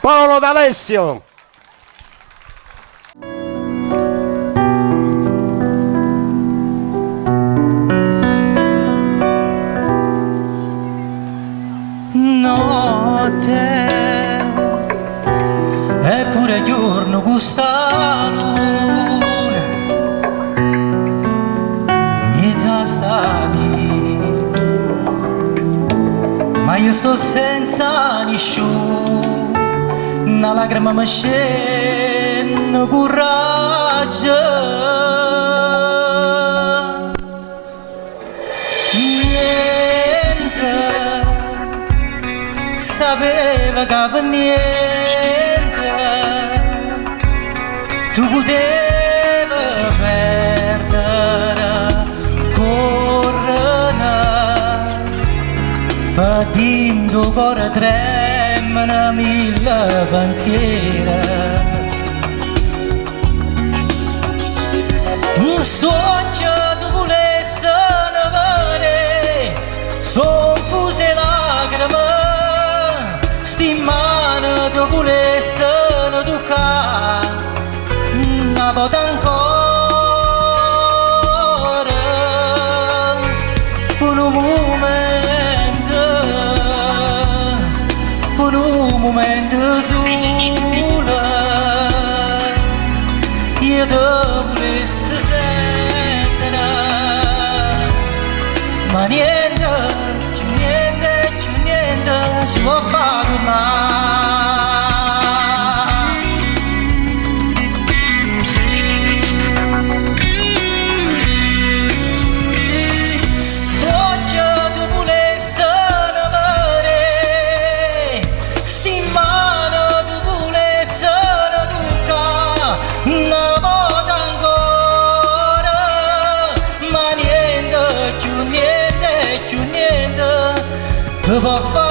Paolo D'Alessio. Notte eppure giorno gustato mezza stavi, ma io sto senza nessuno, una lacrima mi scende coraggio. Sapeva che per niente tu potevi perdere, correre, per dentro cuore tremano mille pensieri. Sto occhio tu volessi ne vedere, son fuse lacrime. Mano tu volessi ne toccare una volta ancora, per un momento solo, io ti volessi sentire, ma niente, più niente, più niente ci può fare. Of